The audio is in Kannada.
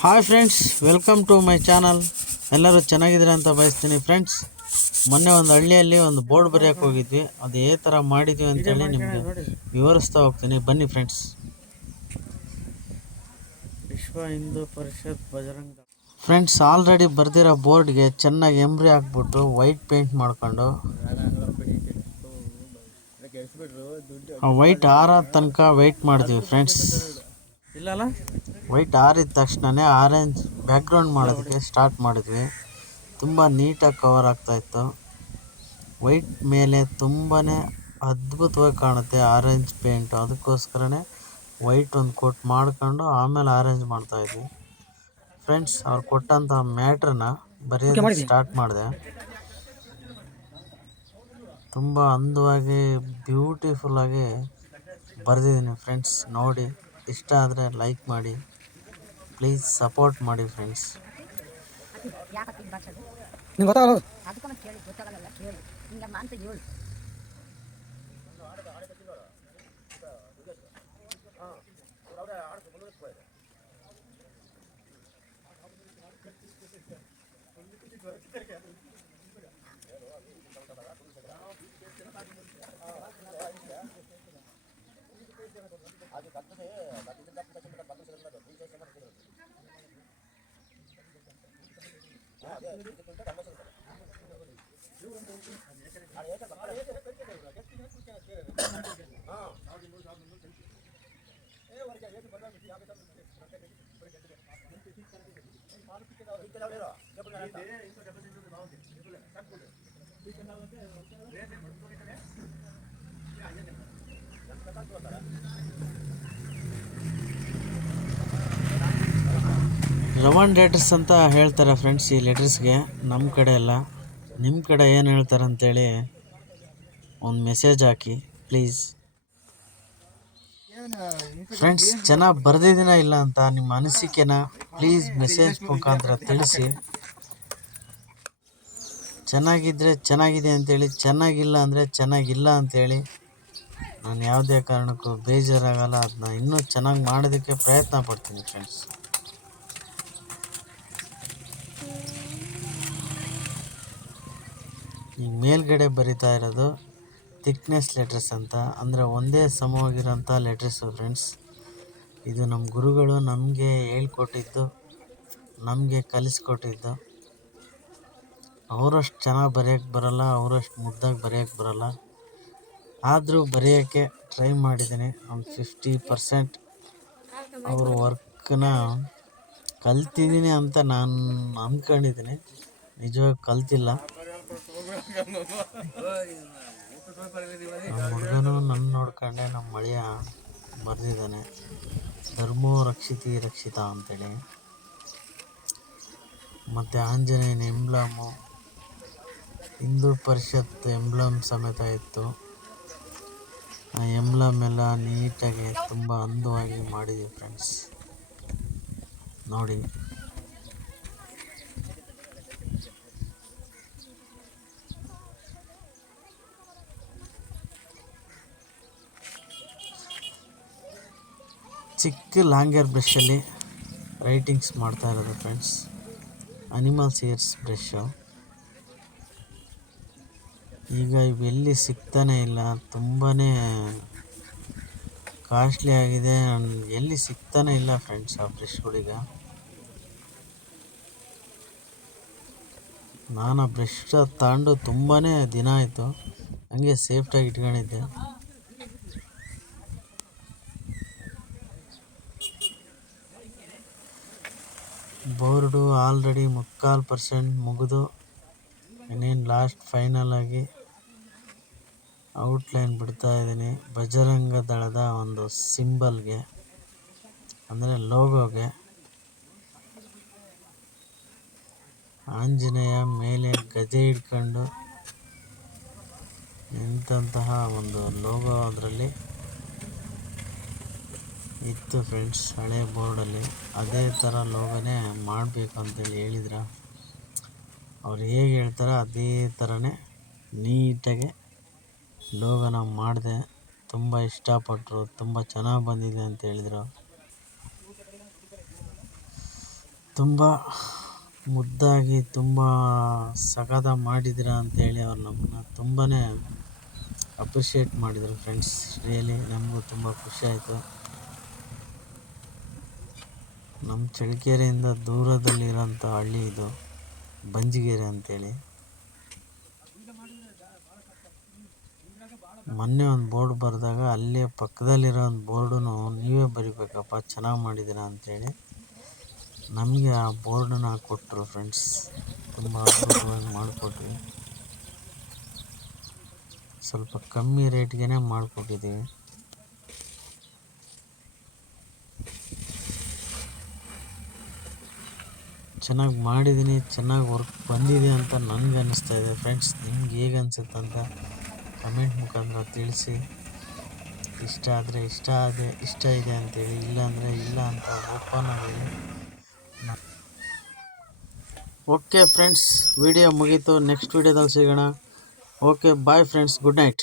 Hi friends welcome to my channel ಎಲ್ಲರೂ ಚೆನ್ನಾಗಿದ್ದೀರಾ ಅಂತ ಬಯಸ್ತೀನಿ ಫ್ರೆಂಡ್ಸ್ ಮೊನ್ನೆ ಒಂದು ಹಳ್ಳಿಯಲ್ಲಿ ಒಂದು ಬೋರ್ಡ್ ಬರೆಯೋಕೆ ಹೋಗಿದ್ವಿ. ಅದು ಏ ಥರ ಮಾಡಿದ್ವಿ ಅಂತೇಳಿ ನಿಮಗೆ ವಿವರಿಸ್ತಾ ಹೋಗ್ತೀನಿ. ಬನ್ನಿ friends Vishwa Hindu Parishad Bajranga friends already ಬರೆದಿರೋ ಬೋರ್ಡ್ಗೆ ಚೆನ್ನಾಗಿ ಎಂಬ್ರಿ ಹಾಕ್ಬಿಟ್ಟು ವೈಟ್ ಪೇಂಟ್ ಮಾಡ್ಕೊಂಡು ಆ ವೈಟ್ ಆರ ತನಕ ವೆಯ್ಟ್ ಮಾಡಿದ್ವಿ ಫ್ರೆಂಡ್ಸ್ ಇಲ್ಲಲ್ಲ? ವೈಟ್ ಆರಿದ ತಕ್ಷಣವೇ ಆರೆಂಜ್ ಬ್ಯಾಕ್ಗ್ರೌಂಡ್ ಮಾಡೋದಕ್ಕೆ ಸ್ಟಾರ್ಟ್ ಮಾಡಿದ್ವಿ. ತುಂಬ ನೀಟಾಗಿ ಕವರ್ ಆಗ್ತಾಯಿತ್ತು ವೈಟ್ ಮೇಲೆ ತುಂಬಾ ಅದ್ಭುತವಾಗಿ ಕಾಣುತ್ತೆ ಆರೆಂಜ್ ಪೇಂಟು ಅದಕ್ಕೋಸ್ಕರನೇ ವೈಟ್ ಒಂದು ಕೊಟ್ಟು ಮಾಡ್ಕೊಂಡು ಆಮೇಲೆ ಆರೆಂಜ್ ಮಾಡ್ತಾಯಿದ್ವಿ ಫ್ರೆಂಡ್ಸ್ ಅವ್ರು ಕೊಟ್ಟಂಥ ಮ್ಯಾಟ್ರನ್ನ ಬರೆಯೋದಕ್ಕೆ ಸ್ಟಾರ್ಟ್ ಮಾಡಿದೆ. ತುಂಬ ಅಂದವಾಗಿ ಬ್ಯೂಟಿಫುಲ್ಲಾಗಿ ಬರೆದಿದ್ದೀನಿ ಫ್ರೆಂಡ್ಸ್ ನೋಡಿ ಇಷ್ಟ ಆದರೆ ಲೈಕ್ ಮಾಡಿ ಪ್ಲೀಸ್ ಸಪೋರ್ಟ್ ಮಾಡಿ ಫ್ರೆಂಡ್ಸ್ ನಿಮ್ಗೆ ಗೊತ್ತಾಗಲ್ಲ ಅದಕ್ಕೆ ಮತ್ತೆ ಕೇಳಿ ಗೊತ್ತಾಗಲ್ಲ ಕೇಳಿ ಹಿಂಗೆ ಅಂತ ಹೇಳು ರವನ್ ಲೆಟರ್ಸ್ ಅಂತ ಹೇಳ್ತಾರೆ ಫ್ರೆಂಡ್ಸ್ ಈ ಲೆಟರ್ಸ್ಗೆ ನಮ್ಮ ಕಡೆ ಎಲ್ಲ ನಿಮ್ಮ ಕಡೆ ಏನು ಹೇಳ್ತಾರೆ ಅಂತೇಳಿ ಒಂದು ಮೆಸೇಜ್ ಹಾಕಿ ಪ್ಲೀಸ್ ಫ್ರೆಂಡ್ಸ್ ಚೆನ್ನಾಗಿ ಬರೆದಿದ್ದೀನ ಇಲ್ಲ ಅಂತ, ನಿಮ್ಮ ಅನಿಸಿಕೆನ ಪ್ಲೀಸ್ ಮೆಸೇಜ್ ಮುಖಾಂತರ ತಿಳಿಸಿ. ಚೆನ್ನಾಗಿದ್ದರೆ ಚೆನ್ನಾಗಿದೆ ಅಂತೇಳಿ, ಚೆನ್ನಾಗಿಲ್ಲ ಅಂದರೆ ಚೆನ್ನಾಗಿಲ್ಲ ಅಂತೇಳಿ. ನಾನು ಯಾವುದೇ ಕಾರಣಕ್ಕೂ ಬೇಜಾರಾಗಲ್ಲ ಅದನ್ನ ಇನ್ನೂ ಚೆನ್ನಾಗಿ ಮಾಡೋದಕ್ಕೆ ಪ್ರಯತ್ನ ಪಡ್ತೀನಿ ಫ್ರೆಂಡ್ಸ್ ಈಗ ಮೇಲ್ಗಡೆ ಬರಿತಾ ಇರೋದು ಥಿಕ್ನೆಸ್ ಲೆಟ್ರಸ್ ಅಂತ. ಅಂದರೆ ಒಂದೇ ಸಮವಾಗಿರೋಂಥ ಲೆಟರ್ಸು ಫ್ರೆಂಡ್ಸ್ ಇದು ನಮ್ಮ ಗುರುಗಳು ನಮಗೆ ಹೇಳ್ಕೊಟ್ಟಿದ್ದು, ನಮಗೆ ಕಲಿಸ್ಕೊಟ್ಟಿದ್ದು. ಅವರಷ್ಟು ಚೆನ್ನಾಗಿ ಬರೆಯೋಕ್ಕೆ ಬರೋಲ್ಲ, ಅವರಷ್ಟು ಮುದ್ದಾಗಿ ಬರೆಯೋಕ್ಕೆ ಬರೋಲ್ಲ. ಆದರೂ ಬರೆಯೋಕ್ಕೆ ಟ್ರೈ ಮಾಡಿದ್ದೀನಿ. ಒಂದು ಫಿಫ್ಟಿ ಪರ್ಸೆಂಟ್ ಅವ್ರ ವರ್ಕ್ನ ಕಲ್ತಿದ್ದೀನಿ ಅಂತ ನಾನು ಅಂದ್ಕೊಂಡಿದ್ದೀನಿ ನಿಜವಾಗಿ ಕಲ್ತಿಲ್ಲ. ಹುಡುಗನು ನನ್ನ ನೋಡ್ಕೊಂಡೆ ನಮ್ಮ ಮಳೆಯ ಬರೆದಿದ್ದಾನೆ. ಧರ್ಮೋ ರಕ್ಷಿತಿ ರಕ್ಷಿತ ಅಂತೇಳಿ. ಮತ್ತು ಆಂಜನೇಯನ ಎಂಬ್ಲಮು, ಹಿಂದೂ ಪರಿಷತ್ ಎಂಬ್ಲಮ್ ಸಮೇತ ಇತ್ತು. ಆ ಎಂಬ್ಲಮ್ ಎಲ್ಲ ನೀಟಾಗಿ, ತುಂಬ ಅಂದವಾಗಿ ಮಾಡಿದ್ದೀವಿ ಫ್ರೆಂಡ್ಸ್ ನೋಡಿ. ಚಿಕ್ಕ ಲಾಂಗರ್ ಬ್ರಷಲ್ಲಿ ರೈಟಿಂಗ್ಸ್ ಮಾಡ್ತಾ ಇರೋದು ಫ್ರೆಂಡ್ಸ್ ಅನಿಮಲ್ಸ್ ಏರ್ಸ್ ಬ್ರಷು ಈಗ ಇವೆಲ್ಲಿ ಸಿಗ್ತಾನೆ ಇಲ್ಲ ತುಂಬಾ ಕಾಸ್ಟ್ಲಿ ಆಗಿದೆ. ಎಲ್ಲಿ ಸಿಗ್ತಾನೆ ಇಲ್ಲ ಫ್ರೆಂಡ್ಸ್ ಆ ಬ್ರಷ್ಗಳೀಗ ನಾನು ಆ ಬ್ರಷ್ ತಗೊಂಡು ತುಂಬಾ ದಿನ ಆಯಿತು. ಹಂಗೆ ಸೇಫ್ಟಾಗಿ ಇಟ್ಕೊಂಡಿದ್ದೆ. ಬೋರ್ಡು ಆಲ್ರೆಡಿ ಮುಕ್ಕಾಲು ಪರ್ಸೆಂಟ್ ಮುಗಿದು, ಇನ್ನೇನು ಲಾಸ್ಟ್ ಫೈನಲ್ ಆಗಿ ಔಟ್ಲೈನ್ ಬಿಡ್ತಾ ಇದ್ದೀನಿ. ಬಜರಂಗ ದಳದ ಒಂದು ಸಿಂಬಲ್ಗೆ ಅಂದರೆ ಲೋಗೋಗೆ ಆಂಜನೇಯ ಮೇಲೆ ಗದೆ ಹಿಡ್ಕೊಂಡು ನಿಂತಹ ಒಂದು ಲೋಗೋ ಅದರಲ್ಲಿ. ಇತ್ತು ಫ್ರೆಂಡ್ಸ್ ಹಳೆ ಬೋರ್ಡಲ್ಲಿ ಅದೇ ಥರ ಲೋಗನೇ ಮಾಡಬೇಕು ಅಂತೇಳಿ ಹೇಳಿದ್ರ. ಅವ್ರು ಹೇಗೆ ಹೇಳ್ತಾರೋ ಅದೇ ಥರನೇ ನೀಟಾಗೆ ಲೋಗನ ಮಾಡಿದೆ. ತುಂಬ ಇಷ್ಟಪಟ್ಟರು ತುಂಬ ಚೆನ್ನಾಗಿ ಬಂದಿದೆ ಅಂತ ಹೇಳಿದರು. ತುಂಬ ಮುದ್ದಾಗಿ, ತುಂಬ ಸಗದ ಮಾಡಿದಿರ ಅಂತೇಳಿ ಅವ್ರು ನಮ್ಮನ್ನ ತುಂಬಾ ಅಪ್ರಿಷಿಯೇಟ್ ಮಾಡಿದರು ಫ್ರೆಂಡ್ಸ್ ರಿಯಲಿ ನಮಗೂ ತುಂಬ ಖುಷಿಯಾಯಿತು ನಮ್ಮ ಚಳ್ಳಕೆರೆಯಿಂದ ದೂರದಲ್ಲಿರೋಂಥ ಹಳ್ಳಿ ಇದು. ಬಂಜಿಗೆರೆ ಅಂತೇಳಿ. ಮೊನ್ನೆ ಒಂದು ಬೋರ್ಡ್ ಬರೆದಾಗ ಅಲ್ಲೇ ಪಕ್ಕದಲ್ಲಿರೋ ಒಂದು ಬೋರ್ಡನ್ನು ನೀವೇ ಬರಿಬೇಕಪ್ಪ, ಚೆನ್ನಾಗಿ ಮಾಡಿದ್ದೀರಾ ಅಂತೇಳಿ. ನಮಗೆ ಆ ಬೋರ್ಡನ್ನ ಕೊಟ್ಟರು ಫ್ರೆಂಡ್ಸ್ ತುಂಬ ಅದ್ಭುತವಾಗಿ ಮಾಡಿಕೊಟ್ವಿ. ಸ್ವಲ್ಪ ಕಮ್ಮಿ ರೇಟ್ಗೆ ಮಾಡಿಕೊಟ್ಟಿದ್ದೀವಿ. ಚೆನ್ನಾಗಿ ಮಾಡಿದ್ದೀನಿ ಚೆನ್ನಾಗಿ ವರ್ಕ್ ಬಂದಿದೆ ಅಂತ ನನಗೆ ಅನ್ನಿಸ್ತಾ ಇದೆ. ಫ್ರೆಂಡ್ಸ್ ನಿಮ್ಗೆ ಹೇಗೆ ಅನಿಸುತ್ತೆ ಅಂತ ಕಮೆಂಟ್ ಮುಖಾಂತರ ತಿಳಿಸಿ. ಇಷ್ಟ ಆದರೆ ಇಷ್ಟ ಆದರೆ ಇಷ್ಟ ಇದೆ ಅಂತೇಳಿ, ಇಲ್ಲ ಅಂದರೆ ಇಲ್ಲ ಅಂತ ಓಪನ್ ಆಗಿ ಓಕೆ ಫ್ರೆಂಡ್ಸ್ ವಿಡಿಯೋ ಮುಗೀತು. ನೆಕ್ಸ್ಟ್ ವಿಡಿಯೋದಲ್ಲಿ ಸಿಗೋಣ. Okay bye friends good night